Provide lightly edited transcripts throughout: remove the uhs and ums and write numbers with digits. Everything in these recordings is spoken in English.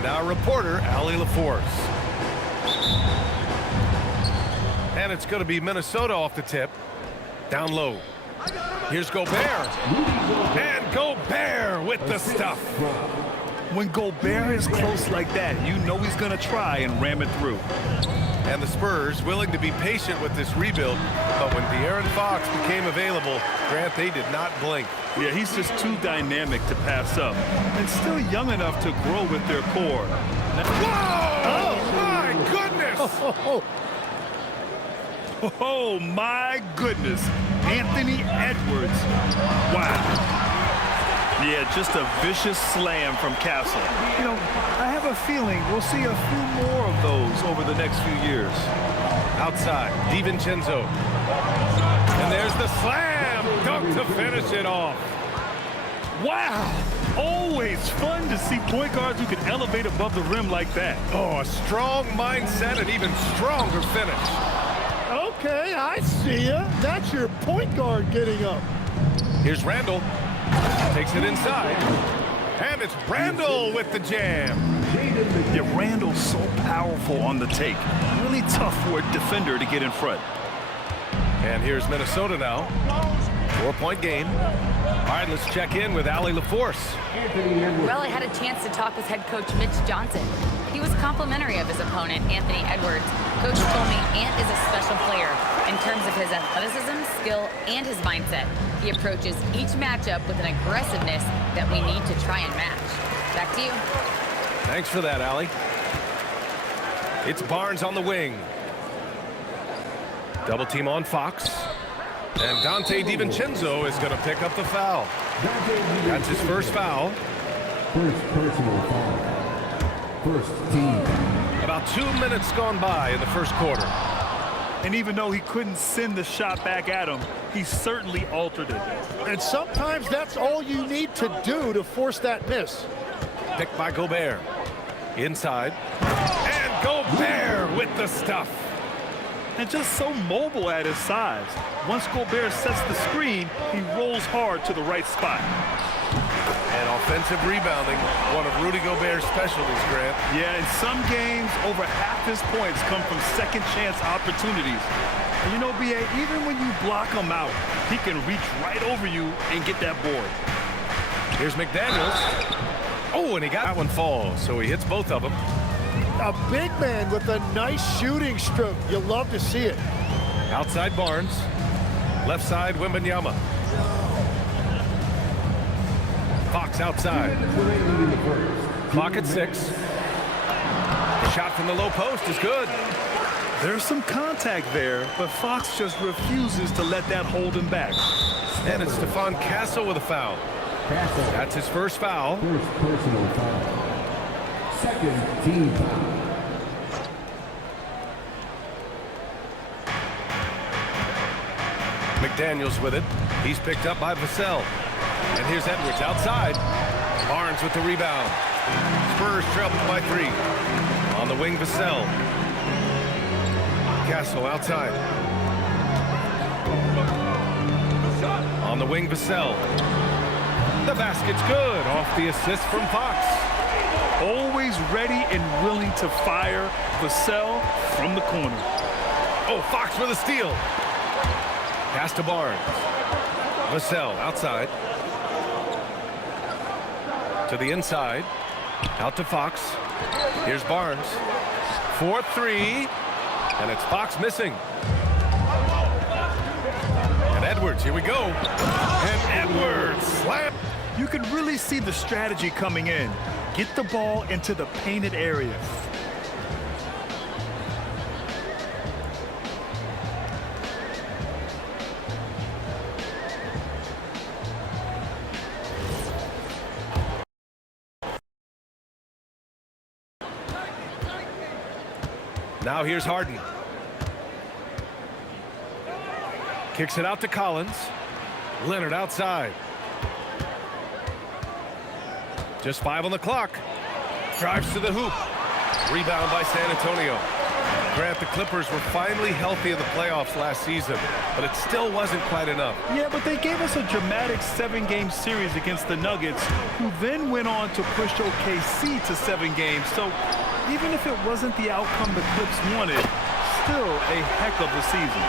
and our reporter, Allie LaForce. And it's going to be Minnesota off the tip. Down low. Here's Gobert. And Gobert with the stuff. When Gobert is close like that, you know he's going to try and ram it through. And the Spurs willing to be patient with this rebuild, but when De'Aaron Fox became available, Grant, they did not blink. Yeah, he's just too dynamic to pass up, and still young enough to grow with their core. Whoa! Oh, my goodness! Oh, my goodness. Anthony Edwards. Wow. Yeah, just a vicious slam from Castle. You know, I have a feeling we'll see a few more of those over the next few years. Outside, DiVincenzo. And there's the slam dunk to finish it off. Wow. Always fun to see point guards who can elevate above the rim like that. Oh, a strong mindset and even stronger finish. Okay, I see ya. That's your point guard getting up. Here's Randall. Takes it inside. And it's Randall with the jam. Yeah, Randall's so powerful on the take. Really tough for a defender to get in front. And here's Minnesota now. 4-point game. All right, let's check in with Allie LaForce. Well, I had a chance to talk with head coach Mitch Johnson. He was complimentary of his opponent, Anthony Edwards. Coach told me Ant is a special player in terms of his athleticism, skill, and his mindset. He approaches each matchup with an aggressiveness that we need to try and match. Back to you. Thanks for that, Allie. It's Barnes on the wing. Double team on Fox. And Dante DiVincenzo is going to pick up the foul. That's his first foul. First personal foul. First team. About 2 minutes gone by in the first quarter. And even though he couldn't send the shot back at him, he certainly altered it. And sometimes that's all you need to do to force that miss. Picked by Gobert. Inside. And Gobert with the stuff. And just so mobile at his size. Once Gobert sets the screen, he rolls hard to the right spot. And offensive rebounding, one of Rudy Gobert's specialties, Grant. Yeah, in some games, over half his points come from second chance opportunities. And you know, B.A., even when you block him out, he can reach right over you and get that board. Here's McDaniels. Oh, and he got that one fall, so he hits both of them. A big man with a nice shooting stroke. You love to see it. Outside Barnes. Left side Wembanyama. Fox outside. Clock at 6. The shot from the low post is good. There's some contact there, but Fox just refuses to let that hold him back. And it's Stephon Castle with a foul. That's his first foul. First personal foul. Second team foul. McDaniels with it. He's picked up by Vassell. And here's Edwards outside. Barnes with the rebound. Spurs trailed by 3. On the wing, Vassell. Castle outside. On the wing, Vassell. The basket's good. Off the assist from Fox. Always ready and willing to fire. Vassell from the corner. Oh, Fox with a steal. Pass to Barnes. Vassell outside. To the inside. Out to Fox. Here's Barnes. 4-3. And it's Fox missing. And Edwards, here we go. And Edwards slam. You can really see the strategy coming in. Get the ball into the painted area. Now here's Harden. Kicks it out to Collins. Leonard outside. Just 5 on the clock. Drives to the hoop. Rebound by San Antonio. Grant, the Clippers were finally healthy in the playoffs last season, but it still wasn't quite enough. Yeah, but they gave us a dramatic 7-game series against the Nuggets, who then went on to push OKC to 7 games. So even if it wasn't the outcome the Clips wanted, still a heck of a season.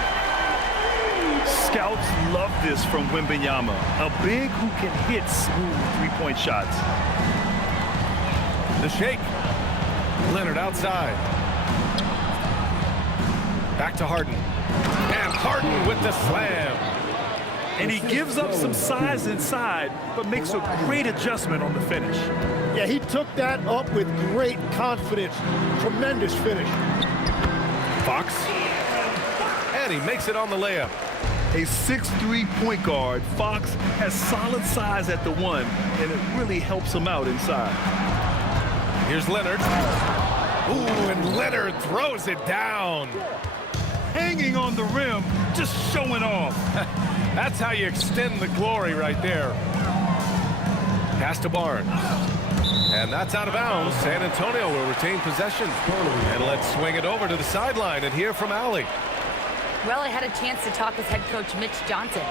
Scouts love this from Wembanyama, a big who can hit smooth three-point shots. The shake. Leonard outside. Back to Harden. And Harden with the slam. And he gives up some size inside, but makes a great adjustment on the finish. Yeah, he took that up with great confidence. Tremendous finish. Fox. And he makes it on the layup. A 6'3" point guard, Fox has solid size at the one, and it really helps him out inside. Here's Leonard. Ooh, and Leonard throws it down. Hanging on the rim, just showing off. That's how you extend the glory right there. Pass to Barnes. And that's out of bounds. San Antonio will retain possession. And let's swing it over to the sideline and hear from Allie. Well, I had a chance to talk with head coach Mitch Johnson.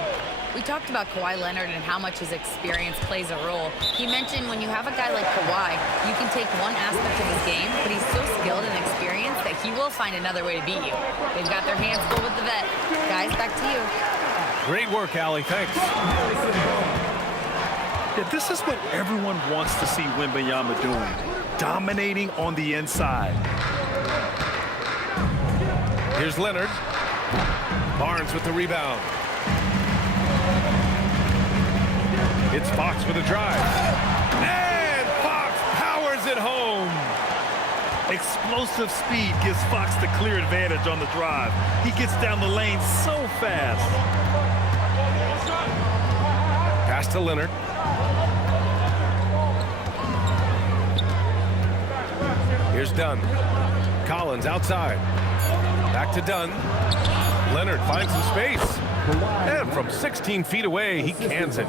We talked about Kawhi Leonard and how much his experience plays a role. He mentioned when you have a guy like Kawhi, you can take one aspect of his game, but he's so skilled and experienced that he will find another way to beat you. They've got their hands full with the vet. Guys, back to you. Great work, Allie. Thanks. Yeah, this is what everyone wants to see Wembanyama doing, dominating on the inside. Here's Leonard. Barnes with the rebound. It's Fox with a drive. And Fox powers it home. Explosive speed gives Fox the clear advantage on the drive. He gets down the lane so fast. Pass to Leonard. Here's Dunn. Collins outside. Back to Dunn. Leonard finds some space. And from 16 feet away, he cans it.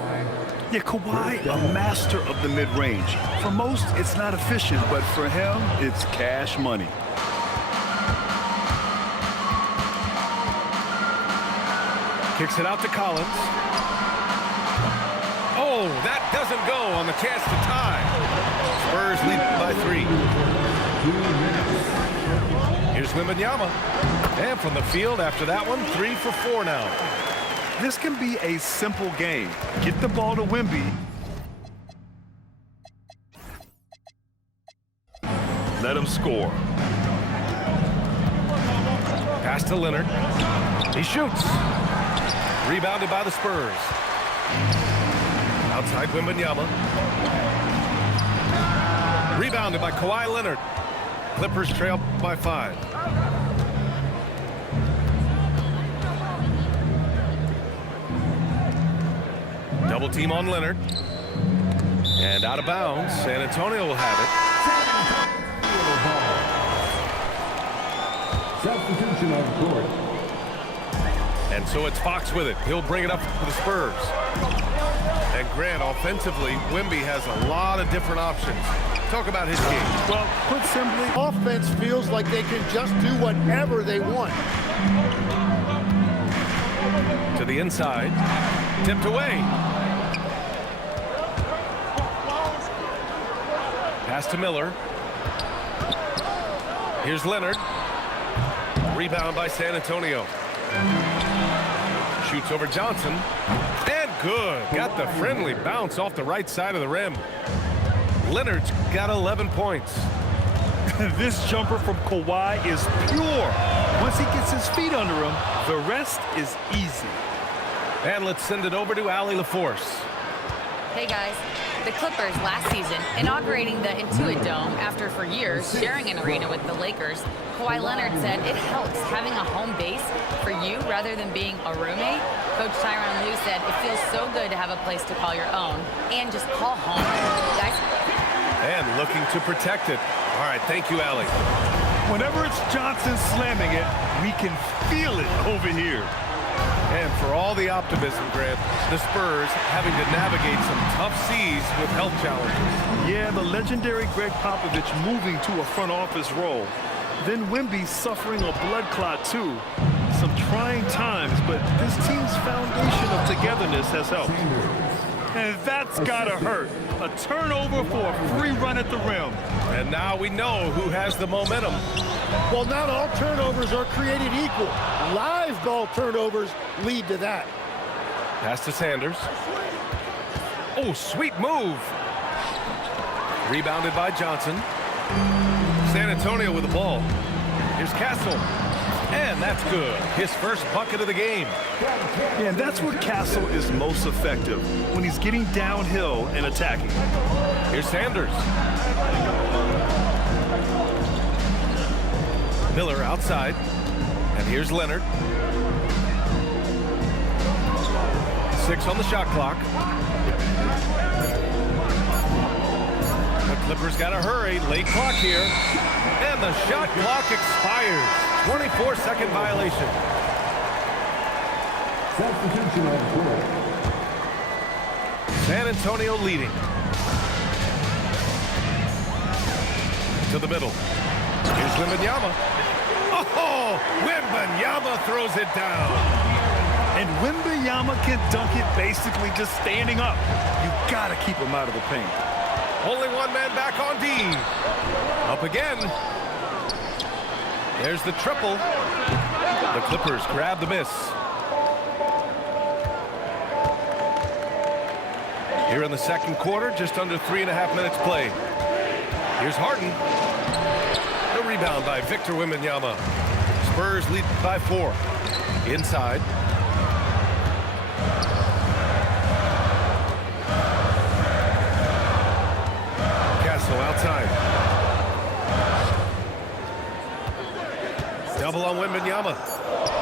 Yeah, Kawhi, a master of the mid-range. For most, it's not efficient, but for him, it's cash money. Kicks it out to Collins. Oh, that doesn't go on the chance to tie. Spurs lead by 3. Here's Wembanyama. And from the field after that one, 3 for 4 now. This can be a simple game. Get the ball to Wemby. Let him score. Pass to Leonard. He shoots. Rebounded by the Spurs. Outside Wembanyama. Rebounded by Kawhi Leonard. Clippers trail by 5. Double team on Leonard. And out of bounds. San Antonio will have it. Substitution on the court. And so it's Fox with it. He'll bring it up for the Spurs. And Grant, offensively, Wemby has a lot of different options. Talk about his game. Well, put simply, offense feels like they can just do whatever they want. To the inside. Tipped away. Pass to Miller. Here's Leonard. Rebound by San Antonio. Shoots over Johnson. And good. Got the friendly bounce off the right side of the rim. Leonard's got 11 points. This jumper from Kawhi is pure. Once he gets his feet under him, the rest is easy. And let's send it over to Allie LaForce. Hey guys, the Clippers last season inaugurating the Intuit Dome after for years sharing an arena with the Lakers. Kawhi Leonard said it helps having a home base for you rather than being a roommate. Coach Tyronn Lue said it feels so good to have a place to call your own and just call home. Guys? And looking to protect it. All right, thank you, Allie. Whenever it's Johnson slamming it, we can feel it over here. And for all the optimism, Grant, the Spurs having to navigate some tough seas with health challenges. Yeah, the legendary Greg Popovich moving to a front office role. Then Wemby suffering a blood clot too. Some trying times, but this team's foundation of togetherness has helped. And that's gotta hurt. A turnover for a free run at the rim. And now we know who has the momentum. Well, not all turnovers are created equal. Live ball turnovers lead to that. Pass to Sanders. Oh, sweet move. Rebounded by Johnson. San Antonio with the ball. Here's Castle. And that's good. His first bucket of the game. Yeah, and that's where Castle is most effective, when he's getting downhill and attacking. Here's Sanders. Miller outside. And here's Leonard. 6 on the shot clock. The Clippers got to hurry. Late clock here. And the shot clock expires. 24-second violation. Substitution on the court. San Antonio leading. To the middle. Here's Wembanyama. Oh, Wembanyama throws it down. And Wembanyama can dunk it basically just standing up. You gotta keep him out of the paint. Only one man back on D. Up again. There's the triple. The Clippers grab the miss. Here in the second quarter, just under 3.5 minutes play. Here's Harden. The rebound by Victor Wembanyama. Spurs lead by 4. Inside. Castle outside. Double on Wembanyama.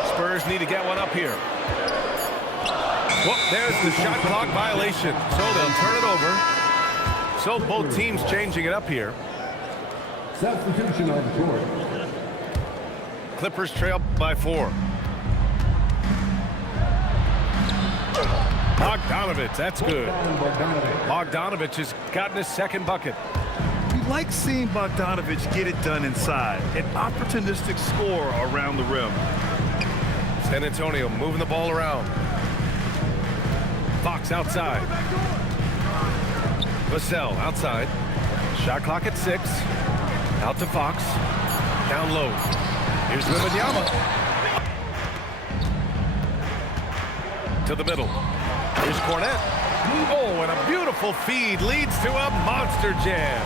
Spurs need to get one up here. Well, there's the shot clock violation. So they'll turn it over. So both teams changing it up here. Substitution on the court. Clippers trail by 4. Bogdanovich, that's good. Bogdanovich has gotten his second bucket. We like seeing Bogdanovich get it done inside. An opportunistic score around the rim. San Antonio moving the ball around. Fox outside. Vassell outside. Shot clock at 6. Out to Fox. Down low. Here's Wembanyama. To the middle. Here's Cornette. Oh, and a beautiful feed leads to a monster jam.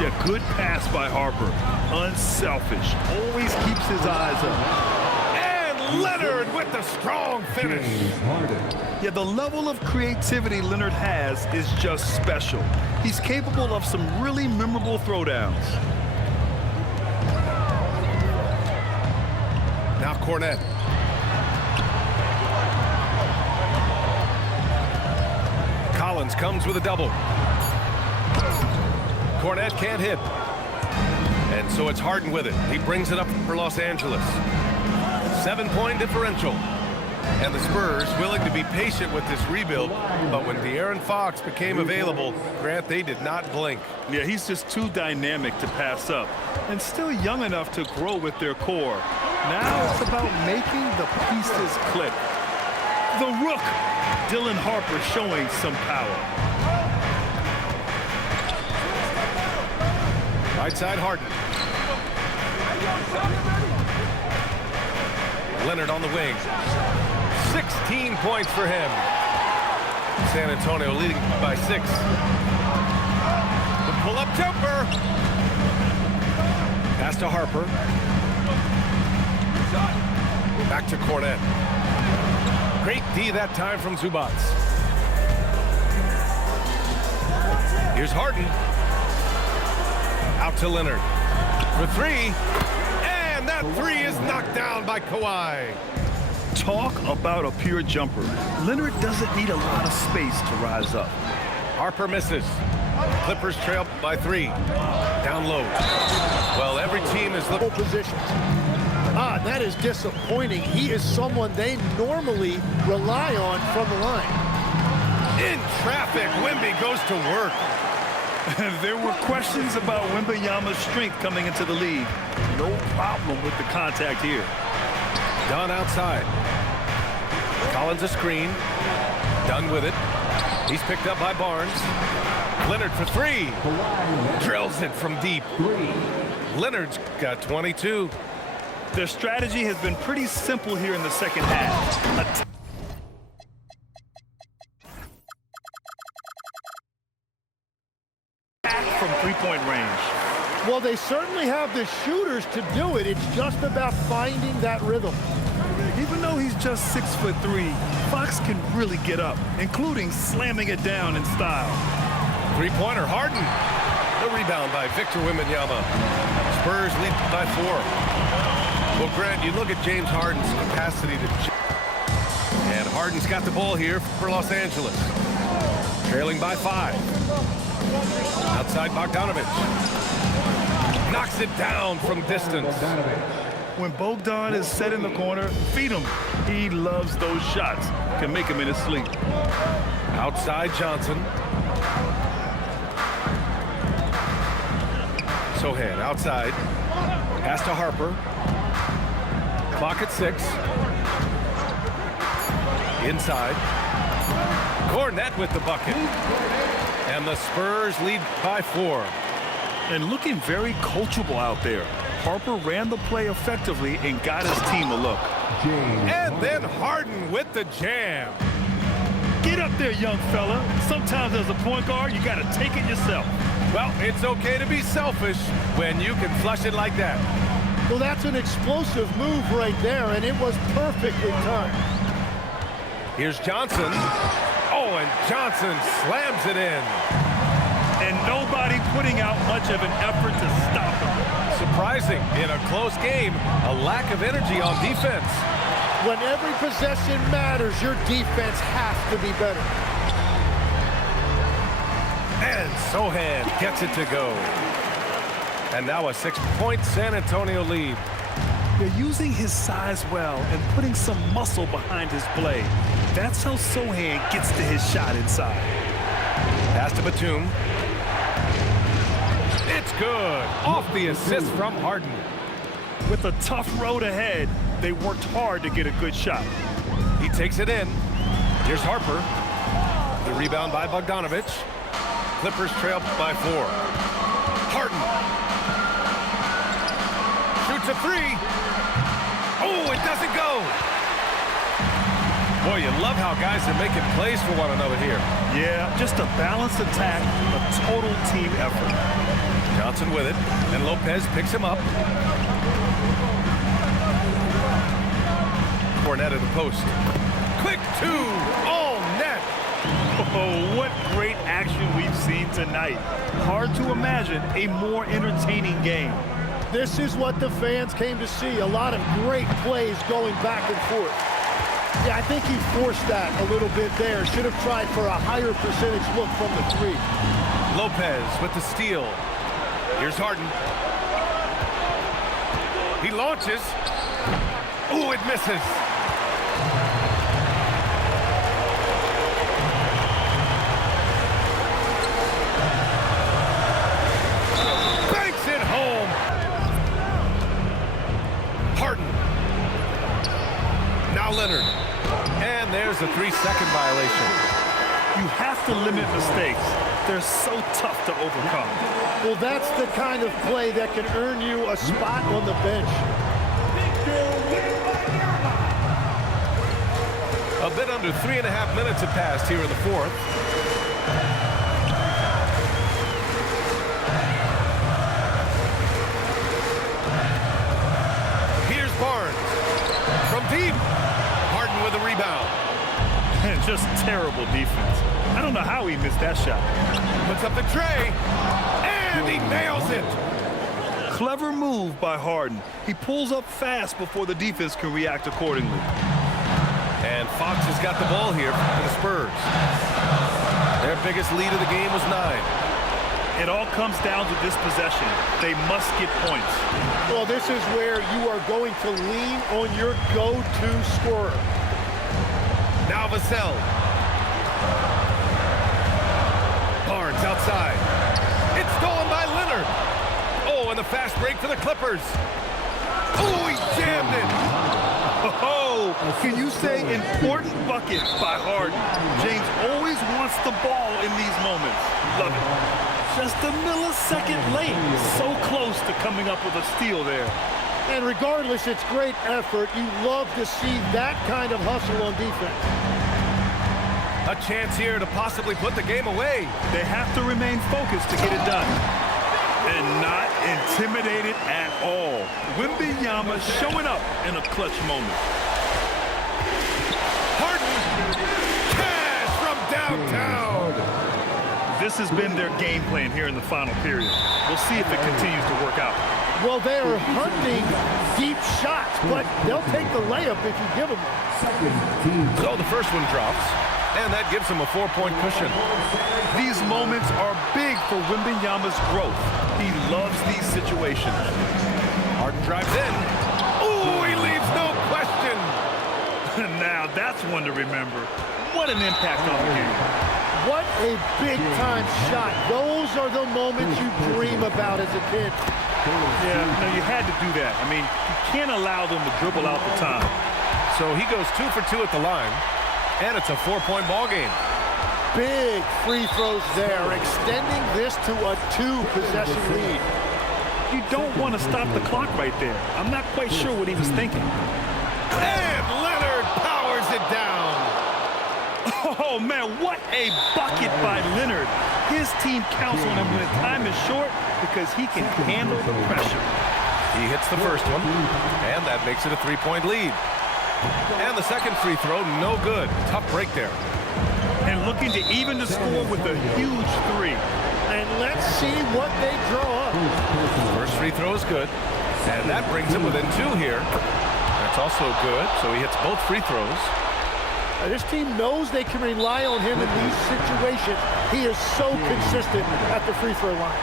Yeah, good pass by Harper. Unselfish. Always keeps his eyes up. And Leonard with the strong finish. Yeah, the level of creativity Leonard has is just special. He's capable of some really memorable throwdowns. Now Cornette. Collins comes with a double. Cornette can't hit. And so it's Harden with it. He brings it up for Los Angeles. 7-point differential. And the Spurs willing to be patient with this rebuild. But when De'Aaron Fox became available, Grant, they did not blink. Yeah, he's just too dynamic to pass up. And still young enough to grow with their core. Now it's about making the pieces click. The Rook, Dylan Harper, showing some power. Right side Harden. Leonard on the wing. 16 points for him. San Antonio leading by 6. The pull-up jumper. Pass to Harper. Back to Cornette. Great D that time from Zubac. Here's Harden. Out to Leonard. For 3. And that 3 is knocked down by Kawhi. Talk about a pure jumper. Leonard doesn't need a lot of space to rise up. Harper misses. Clippers trail by 3. Down low. Well, every team is looking. Positions. That is disappointing. He is someone they normally rely on from the line. In traffic, Wemby goes to work. There were questions about Wembanyama's strength coming into the league. No problem with the contact here. Dunn outside. Collins a screen. Dunn with it. He's picked up by Barnes. Leonard for three. Drills it from deep. Leonard's got 22. Their strategy has been pretty simple here in the second half. Attack from three-point range. Well, they certainly have the shooters to do it. It's just about finding that rhythm. Even though he's just 6'3", Fox can really get up, including slamming it down in style. Three-pointer, Harden. The rebound by Victor Wembanyama. Spurs lead by 4. Well, Grant, you look at James Harden's capacity to... And Harden's got the ball here for Los Angeles. Trailing by 5. Outside Bogdanovic. Knocks it down from distance. When Bogdan is set in the corner, feed him. He loves those shots. Can make him in his sleep. Outside Johnson. Sohan outside. Pass to Harper. Clock at 6. Inside. Cornette with the bucket. And the Spurs lead by 4. And looking very coachable out there. Harper ran the play effectively and got his team a look. And then Harden with the jam. Get up there, young fella. Sometimes as a point guard, you got to take it yourself. Well, it's okay to be selfish when you can flush it like that. Well, that's an explosive move right there, and it was perfectly timed. Here's Johnson. Oh, and Johnson slams it in. And nobody putting out much of an effort to stop him. Surprising, in a close game, a lack of energy on defense. When every possession matters, your defense has to be better. And Sohan gets it to go. And now a 6-point San Antonio lead. They're using his size well and putting some muscle behind his play. That's how Sohan gets to his shot inside. Pass to Batum. It's good. Off the assist from Harden. With a tough road ahead, they worked hard to get a good shot. He takes it in. Here's Harper. The rebound by Bogdanovic. Clippers trail by 4. Harden. Shoots a 3. Oh, it doesn't go. Boy, you love how guys are making plays for one another here. Yeah, just a balanced attack, a total team effort. Johnson with it, and Lopez picks him up. Cornette at the post. Quick 2, all net. Oh, what great action we've seen tonight. Hard to imagine a more entertaining game. This is what the fans came to see. A lot of great plays going back and forth. Yeah, I think he forced that a little bit there. Should have tried for a higher percentage look from the 3. Lopez with the steal. Here's Harden. He launches. Oh, it misses. Banks it home. Harden. Now Leonard. And there's a 3-second violation. You have to limit mistakes. They're so tough to overcome. Well, that's the kind of play that can earn you a spot on the bench. A bit under 3.5 minutes have passed here in the 4th. Here's Barnes. From deep. Harden with a rebound. Just terrible defense. I don't know how he missed that shot. Puts up the tray. And he nails it. Clever move by Harden. He pulls up fast before the defense can react accordingly. And Fox has got the ball here for the Spurs. Their biggest lead of the game was 9. It all comes down to this possession. They must get points. Well, this is where you are going to lean on your go-to scorer. Now Vassell. Barnes outside. and the fast break for the Clippers. Oh, he jammed it. Oh, can you say important bucket by Harden? James always wants the ball in these moments. Love it. Just a millisecond late. So close to coming up with a steal there. And regardless, it's great effort. You love to see that kind of hustle on defense. A chance here to possibly put the game away. They have to remain focused to get it done. And not intimidated at all. Wembanyama showing up in a clutch moment. Harden! Cash from downtown! This has been their game plan here in the final period. We'll see if it continues to work out. Well, they are hunting deep shots, but they'll take the layup if you give them one. So the first one drops, and that gives them a 4-point cushion. These moments are big for Wembanyama's growth. He loves these situations. Harden drives in. Ooh, he leaves no question. Now that's one to remember. What an impact on the game. What a big-time shot. Those are the moments you dream about as a kid. Yeah, no, you had to do that. I mean, you can't allow them to dribble out the time. So he goes 2 for 2 at the line, and it's a 4-point ball game. Big free throws there, extending this to a 2-possession lead. You don't want to stop the clock right there. I'm not quite sure what he was thinking. And Leonard powers it down. Oh, man, what a bucket by Leonard. His team counts on him when time is short because he can handle the pressure. He hits the first one, and that makes it a 3-point lead. And the second free throw, no good. Tough break there. And looking to even the score with a huge 3. And let's see what they draw up. First free throw is good, and that brings him within 2 here. That's also good, so he hits both free throws. This team knows they can rely on him in these situations. He is so consistent at the free throw line.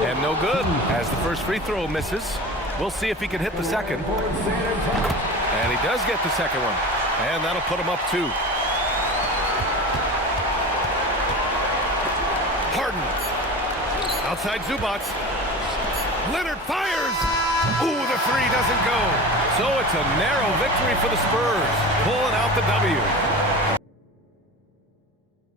And no good, as the first free throw misses. We'll see if he can hit the second. And he does get the second one, and that'll put him up 2. Harden. Outside Zubac. Leonard fires. Ooh, the 3 doesn't go. So it's a narrow victory for the Spurs, pulling out the W.